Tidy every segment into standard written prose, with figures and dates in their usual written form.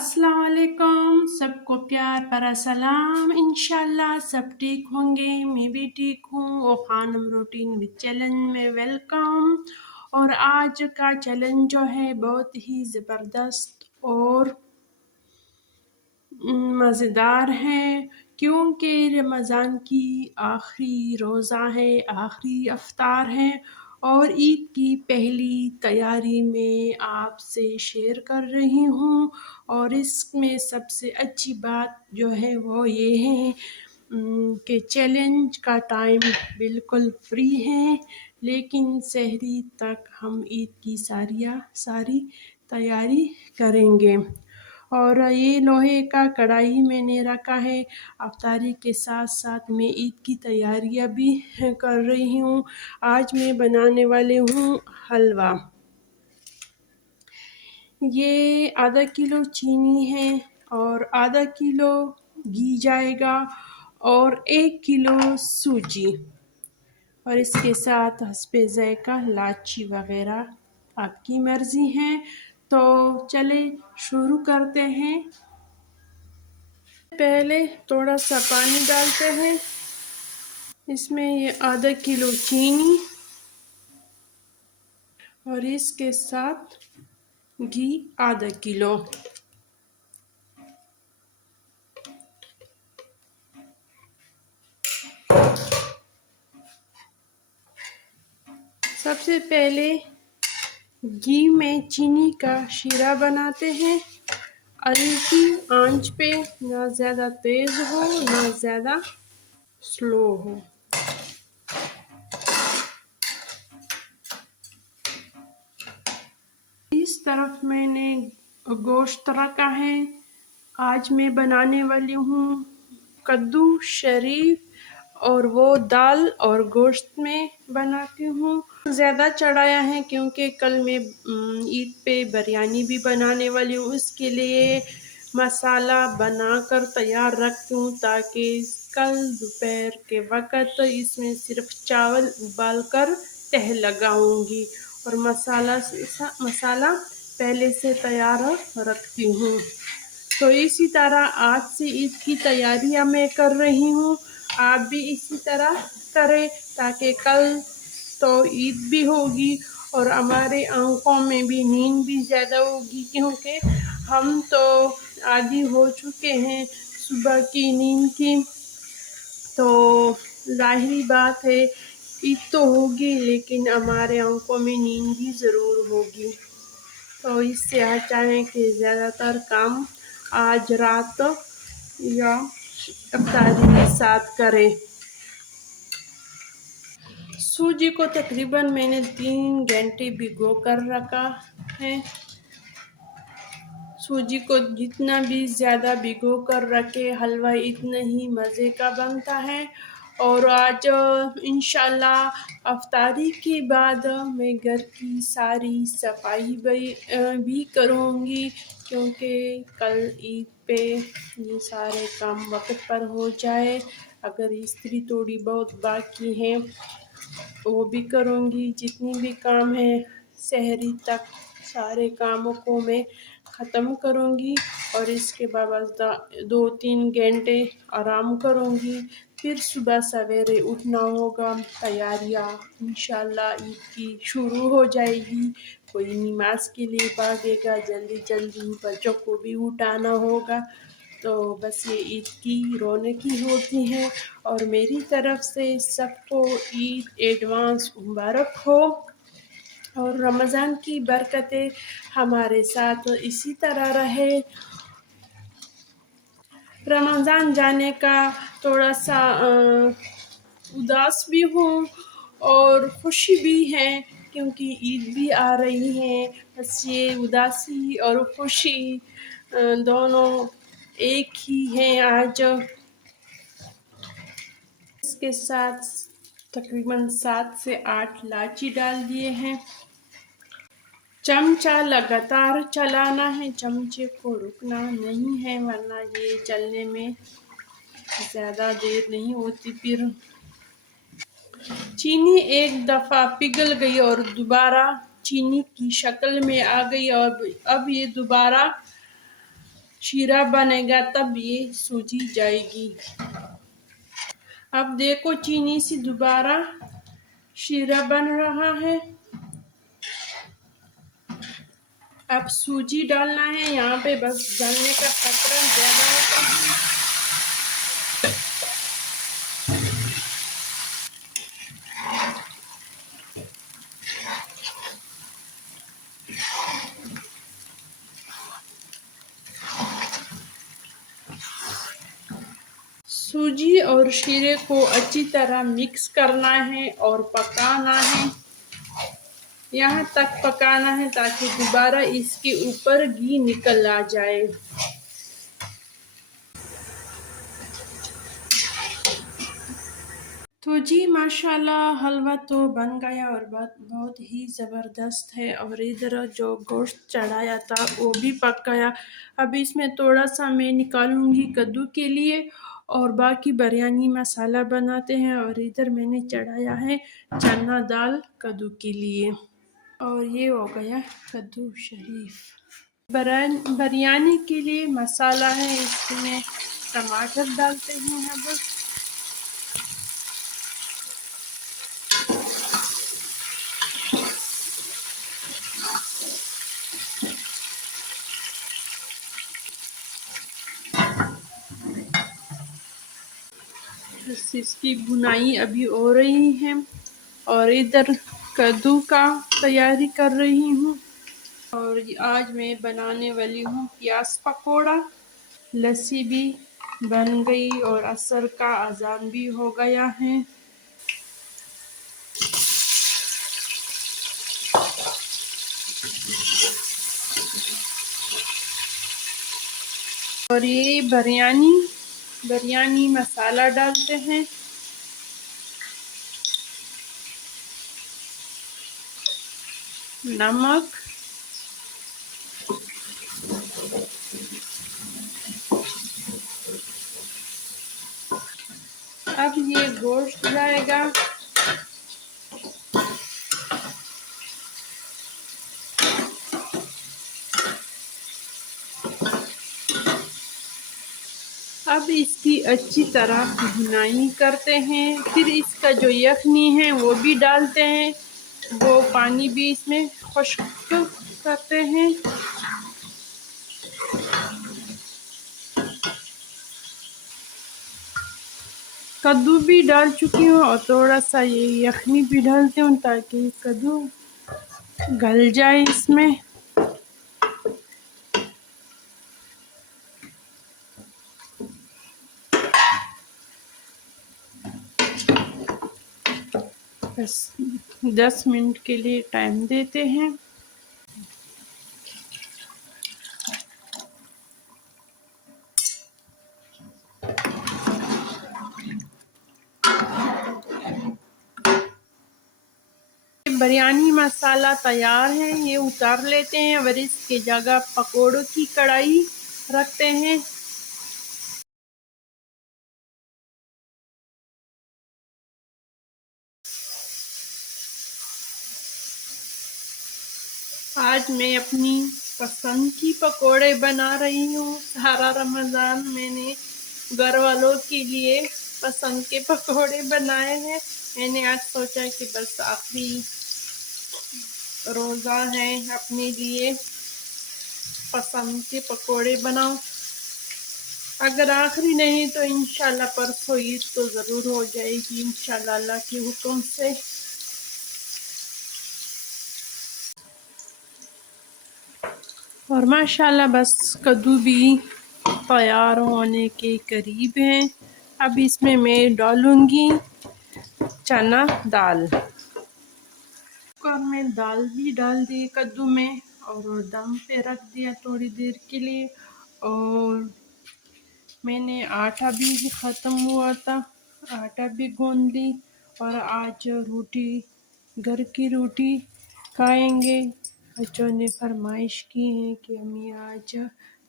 अस्सलाम वालेकुम, सबको प्यार भरा सलाम। इंशाल्लाह सब ठीक होंगे, मैं भी ठीक हूँ। और खानम रूटीन विद चैलेंज में वेलकम। और आज का चैलेंज जो है बहुत ही ज़बरदस्त और मज़ेदार है, क्योंकि रमज़ान की आखिरी रोज़ा है, आखिरी अफ्तार है और ईद की पहली तैयारी में आपसे शेयर कर रही हूँ। और इसमें सबसे अच्छी बात जो है वो ये है कि चैलेंज का टाइम बिल्कुल फ्री है, लेकिन सहरी तक हम ईद की सारी तैयारी करेंगे। और ये लोहे का कढ़ाई मैंने रखा है। अफ्तारी के साथ साथ मैं ईद की तैयारियां भी कर रही हूँ। आज मैं बनाने वाली हूँ हलवा। ये आधा किलो चीनी है और आधा किलो घी जाएगा और 1 किलो सूजी, और इसके साथ हस्बे ज़ायक़ा इलायची वगैरह आपकी मर्ज़ी है। तो चले शुरू करते हैं। पहले थोड़ा सा पानी डालते हैं, इसमें ये आधा किलो चीनी और इसके साथ घी आधा किलो। सबसे पहले घी में चीनी का शीरा बनाते हैं, हल्की आंच पे, ना ज़्यादा तेज़ हो ना ज़्यादा स्लो हो। इस तरफ मैंने गोश्त रखा है। आज मैं बनाने वाली हूँ कद्दू शरीफ, और वो दाल और गोश्त में बनाती हूँ। ज़्यादा चढ़ाया है क्योंकि कल मैं ईद पे बिरयानी भी बनाने वाली हूँ। उसके लिए मसाला बनाकर तैयार रखती हूँ ताकि कल दोपहर के वक़्त इसमें सिर्फ चावल उबाल कर तह लगाऊंगी और मसाला पहले से तैयार रखती हूँ। तो इसी तरह आज से ईद की तैयारियां मैं कर रही हूँ, आप भी इसी तरह करें ताकि कल तो ईद भी होगी और हमारे आंखों में भी नींद भी ज़्यादा होगी, क्योंकि हम तो आदी हो चुके हैं सुबह की नींद की। तो ज़ाहिरी बात है ईद तो होगी, लेकिन हमारे आंखों में नींद भी ज़रूर होगी। तो इससे अच्छा है कि ज़्यादातर काम आज रात या इफ्तारी के साथ करें। सूजी को तकरीबन मैंने 3 घंटे भिगो कर रखा है। सूजी को जितना भी ज़्यादा भिगो कर रखे हलवा इतना ही मज़े का बनता है। और आज इंशाल्लाह अफ्तारी के बाद मैं घर की सारी सफाई भी करूँगी, क्योंकि कल ईद पे ये सारे काम वक्त पर हो जाए। अगर इस्त्री थोड़ी बहुत बाकी है वो भी करूँगी। जितनी भी काम है सहरी तक सारे कामों को मैं ख़त्म करूँगी और इसके बाद 2-3 घंटे आराम करूँगी। फिर सुबह सवेरे उठना होगा, तैयारियाँ इंशाल्लाह ईद की शुरू हो जाएगी। कोई नमाज के लिए भागेगा, जल्दी जल्दी बच्चों को भी उठाना होगा। तो बस ये ईद की रौनक ही होती है। और मेरी तरफ से सबको ईद एडवांस मुबारक हो और रमज़ान की बरकतें हमारे साथ इसी तरह रहे। रमज़ान जाने का थोड़ा सा उदास भी हूँ और खुशी भी है, क्योंकि ईद भी आ रही है। बस ये उदासी और खुशी दोनों एक ही हैं आज। इसके साथ तकरीबन 7 से 8 इलायची डाल दिए हैं। चमचा लगातार चलाना है, चमचे को रुकना नहीं है, वरना ये चलने में ज़्यादा देर नहीं होती। फिर चीनी एक दफ़ा पिघल गई और दोबारा चीनी की शक्ल में आ गई और अब ये दोबारा شیرہ بنے گا تب یہ سوجی جائے گی۔ اب دیکھو چینی سے دوبارہ شیرہ بن رہا ہے۔ اب سوجی ڈالنا ہے، یہاں پہ بس جلنے کا خطرہ زیادہ ہوتا ہے۔ سوجی اور شیرے کو اچھی طرح مکس کرنا ہے اور پکانا ہے، یہاں تک پکانا ہے تاکہ دوبارہ اس کے اوپر گھی نکل آ جائے۔ تو جی ماشاءاللہ حلوہ تو بن گیا اور بہت ہی زبردست ہے، اور ادھر جو گوشت چڑھایا تھا وہ بھی پک گیا۔ اب اس میں تھوڑا سا میں نکالوں گی کدو کے لیے، اور باقی بریانی مسالہ بناتے ہیں، اور ادھر میں نے چڑھایا ہے چنا دال کدو کے لیے، اور یہ ہو گیا کدو شریف۔ بریانی کے لیے مسالہ ہے، اس میں ٹماٹر ڈالتے ہیں۔ اب اس کی بنائی ابھی ہو رہی ہے، اور ادھر کدو کا تیاری کر رہی ہوں، اور آج میں بنانے والی ہوں پیاز پکوڑا۔ لسی بھی بن گئی اور عصر کا اذان بھی ہو گیا ہے۔ اور یہ بریانی مسالہ ڈالتے ہیں، نمک، اب یہ گوشت جائے گا۔ اب اس کی اچھی طرح بھنائی کرتے ہیں، پھر اس کا جو یخنی ہے وہ بھی ڈالتے ہیں، وہ پانی بھی اس میں خشک کرتے ہیں۔ کدو بھی ڈال چکی ہوں، اور تھوڑا سا یہ یخنی بھی ڈالتی ہوں تاکہ کدو گل جائے اس میں۔ بس 10 منٹ کے لیے ٹائم دیتے ہیں۔ بریانی مسالہ تیار ہے، یہ اتار لیتے ہیں، اور اس کی جگہ پکوڑوں کی کڑھائی رکھتے ہیں۔ آج میں اپنی پسند کی پکوڑے بنا رہی ہوں۔ سارا رمضان میں نے گھر والوں کے لیے پسند کے پکوڑے بنائے ہیں۔ میں نے آج سوچا کہ بس آخری روزہ ہے، اپنے لیے پسند کے پکوڑے بناؤ۔ اگر آخری نہیں تو انشاءاللہ پرسوں عید تو ضرور ہو جائے گی انشاءاللہ اللہ کے حکم سے۔ اور ماشاءاللہ بس کدو بھی تیار ہونے کے قریب ہیں۔ اب اس میں ڈالوں گی چنا دال۔ کوکر میں دال بھی ڈال دی کدو میں، اور دم پہ رکھ دیا تھوڑی دیر کے لیے، اور میں نے آٹا بھی ختم ہوا تھا، آٹا بھی گوندھ لی، اور آج گھر کی روٹی کھائیں گے۔ بچوں نے فرمائش کی ہے کہ امی آج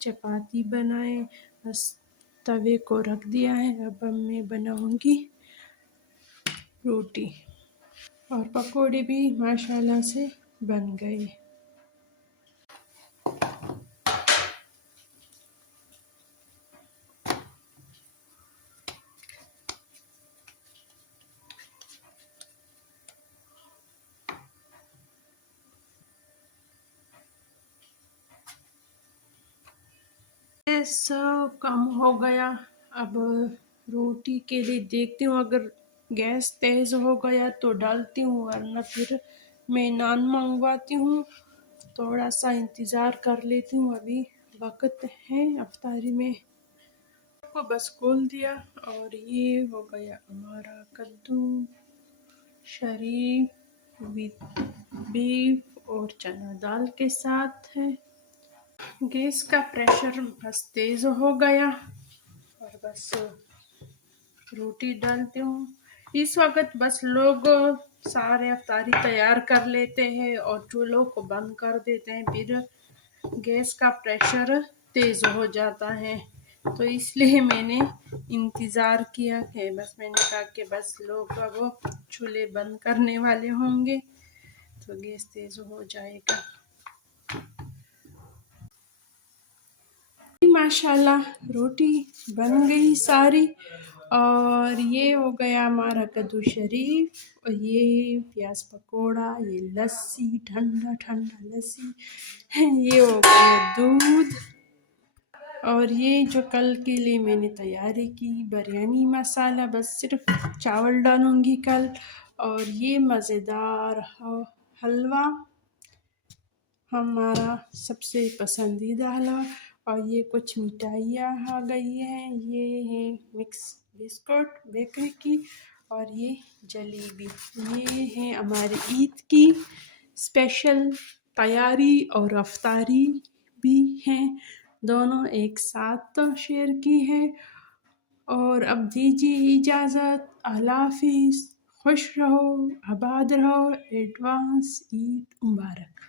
چپاتی بنائیں، بس توے کو رکھ دیا ہے، اب میں بناؤں گی روٹی۔ اور پکوڑے بھی ماشاءاللہ سے بن گئے۔ सब कम हो गया। अब रोटी के लिए देखती हूँ, अगर गैस तेज हो गया तो डालती हूँ, वरना फिर मैं नान मंगवाती हूँ। थोड़ा सा इंतज़ार कर लेती हूँ, अभी वक्त है अफ्तारी में। को बस खोल दिया और ये हो गया हमारा कद्दू शरीफ विथ बीफ और चना दाल के साथ है। गैस का प्रेशर बस तेज हो गया और बस रोटी डालती हूँ। इस वक्त बस लोग सारे अफ्तारी तैयार कर लेते हैं और चूल्हों को बंद कर देते हैं, फिर गैस का प्रेशर तेज हो जाता है। तो इसलिए मैंने इंतज़ार किया कि बस मैंने कहा कि बस लोग अब चूल्हे बंद करने वाले होंगे तो गैस तेज हो जाएगा। माशाल्लाह रोटी बन गई सारी और ये हो गया हमारा कद्दू शरीफ और ये प्याज पकोड़ा, ये लस्सी ठंडा ठंडा लस्सी, ये हो गया दूध और ये जो कल के लिए मैंने तैयारी की बिरयानी मसाला, बस सिर्फ चावल डालूंगी कल। और ये मज़ेदार हलवा हमारा सबसे पसंदीदा हलवा। और ये कुछ मिठाइयाँ आ गई हैं, ये है मिक्स बिस्कुट बेकरी की और ये जलेबी। ये है हमारे ईद की स्पेशल तैयारी और अफ्तारी भी हैं, दोनों एक साथ शेयर की है। और अब दीजिए इजाज़त, अल्लाह हाफिज़, खुश रहो, आबाद रहो, एडवांस ईद मुबारक।